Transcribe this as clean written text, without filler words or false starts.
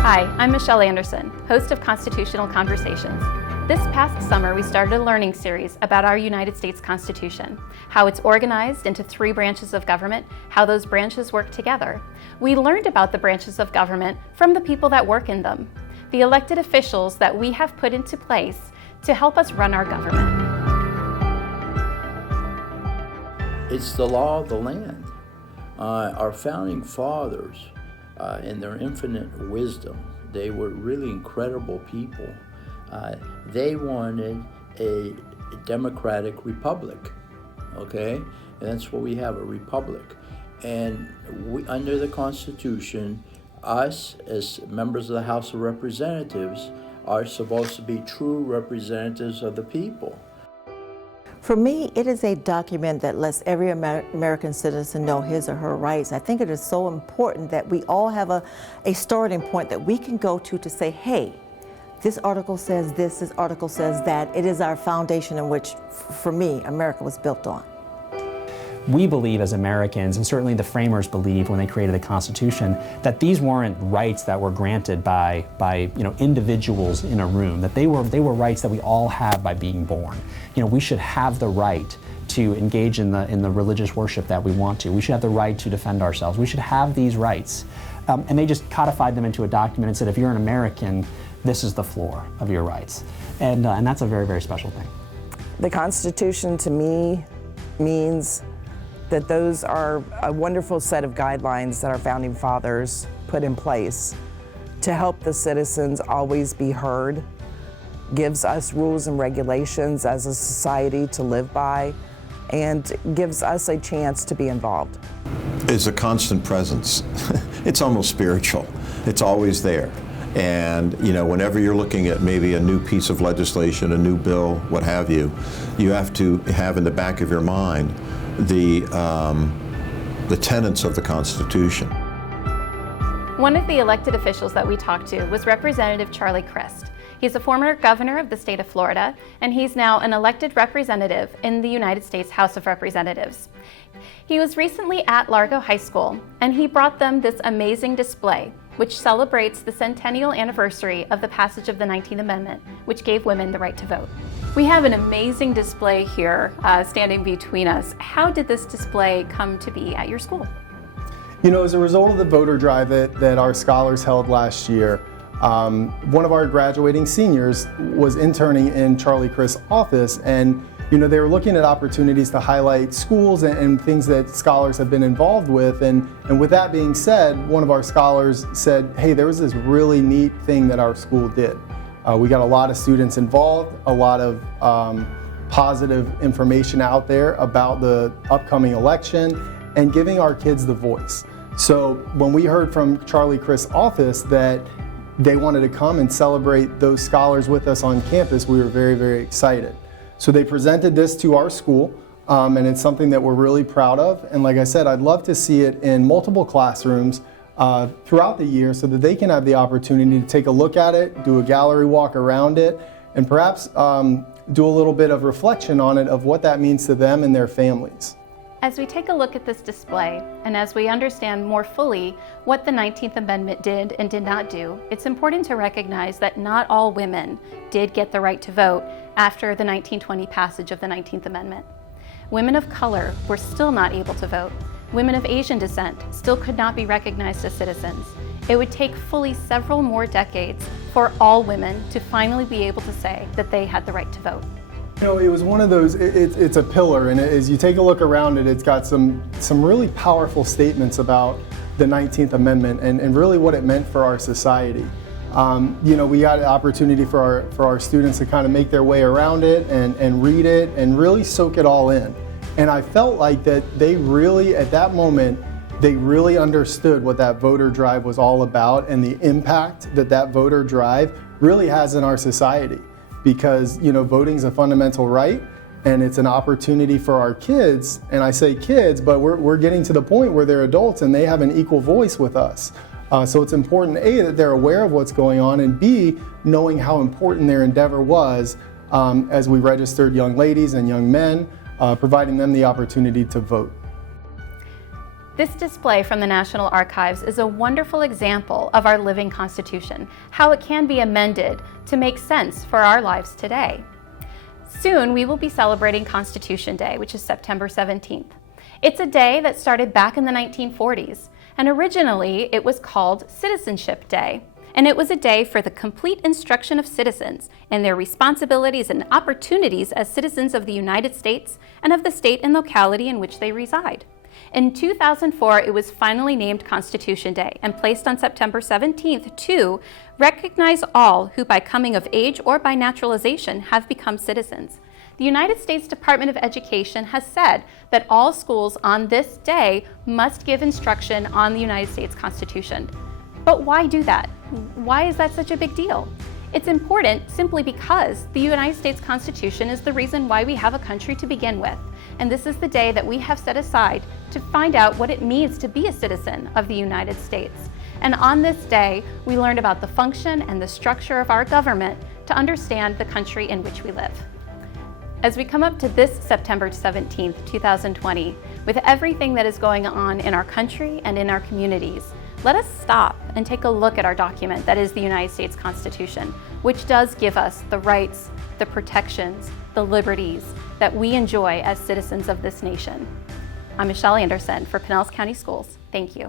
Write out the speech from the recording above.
Hi, I'm Michelle Anderson, host of Constitutional Conversations. This past summer, we started a learning series about our United States Constitution, how it's organized into 3 branches of government, how those branches work together. We learned about the branches of government from the people that work in them, the elected officials that we have put into place to help us run our government. It's the law of the land. Our founding fathers, in their infinite wisdom, they were really incredible people. They wanted a democratic republic, okay? And that's what we have, a republic. And we, under the Constitution, us as members of the House of Representatives are supposed to be true representatives of the people. For me, it is a document that lets every American citizen know his or her rights. I think it is so important that we all have a starting point that we can go to say, hey, this article says this article says that. It is our foundation in which, for me, America was built on. We believe as Americans, and certainly the framers believed when they created the Constitution, that these weren't rights that were granted by individuals in a room, that they were rights that we all have by being born. We should have the right to engage in the religious worship that we want to. We should have the right to defend ourselves. We should have these rights. And they just codified them into a document and said, if you're an American, this is the floor of your rights. And that's a very, very special thing. The Constitution to me means that those are a wonderful set of guidelines that our founding fathers put in place to help the citizens always be heard, gives us rules and regulations as a society to live by, and gives us a chance to be involved. It's a constant presence. It's almost spiritual. It's always there. And whenever you're looking at maybe a new piece of legislation, a new bill, what have you, you have to have in the back of your mind the tenets of the Constitution. One of the elected officials that we talked to was Representative Charlie Crist. He's a former governor of the state of Florida, and he's now an elected representative in the United States House of Representatives. He was recently at Largo High School, and he brought them this amazing display, which celebrates the centennial anniversary of the passage of the 19th Amendment, which gave women the right to vote. We have an amazing display here standing between us. How did this display come to be at your school? As a result of the voter drive that our scholars held last year, one of our graduating seniors was interning in Charlie Crist's office, and they were looking at opportunities to highlight schools and things that scholars have been involved with. And with that being said, one of our scholars said, hey, there was this really neat thing that our school did. We got a lot of students involved, a lot of positive information out there about the upcoming election and giving our kids the voice. So when we heard from Charlie Crist's office that they wanted to come and celebrate those scholars with us on campus, we were very, very excited. So they presented this to our school, and it's something that we're really proud of. And like I said, I'd love to see it in multiple classrooms throughout the year so that they can have the opportunity to take a look at it, do a gallery walk around it, and perhaps do a little bit of reflection on it of what that means to them and their families. As we take a look at this display, and as we understand more fully what the 19th Amendment did and did not do, it's important to recognize that not all women did get the right to vote after the 1920 passage of the 19th Amendment. Women of color were still not able to vote. Women of Asian descent still could not be recognized as citizens. It would take fully several more decades for all women to finally be able to say that they had the right to vote. It was one of those, it's a pillar, and as you take a look around it, it's got some really powerful statements about the 19th Amendment and really what it meant for our society. We got an opportunity for our students to kind of make their way around it and read it and really soak it all in. And I felt like that they really, at that moment, they really understood what that voter drive was all about and the impact that voter drive really has in our society. Because voting is a fundamental right, and it's an opportunity for our kids. And I say kids, but we're getting to the point where they're adults and they have an equal voice with us. So it's important, A, that they're aware of what's going on, and B, knowing how important their endeavor was as we registered young ladies and young men, providing them the opportunity to vote. This display from the National Archives is a wonderful example of our living Constitution, how it can be amended to make sense for our lives today. Soon we will be celebrating Constitution Day, which is September 17th. It's a day that started back in the 1940s, and originally it was called Citizenship Day. And it was a day for the complete instruction of citizens in their responsibilities and opportunities as citizens of the United States and of the state and locality in which they reside. In 2004, it was finally named Constitution Day and placed on September 17th to recognize all who by coming of age or by naturalization have become citizens. The United States Department of Education has said that all schools on this day must give instruction on the United States Constitution. But why do that? Why is that such a big deal? It's important simply because the United States Constitution is the reason why we have a country to begin with. And this is the day that we have set aside to find out what it means to be a citizen of the United States. And on this day, we learn about the function and the structure of our government to understand the country in which we live. As we come up to this September 17th, 2020, with everything that is going on in our country and in our communities, let us stop and take a look at our document that is the United States Constitution, which does give us the rights, the protections, the liberties that we enjoy as citizens of this nation. I'm Michelle Anderson for Pinellas County Schools. Thank you.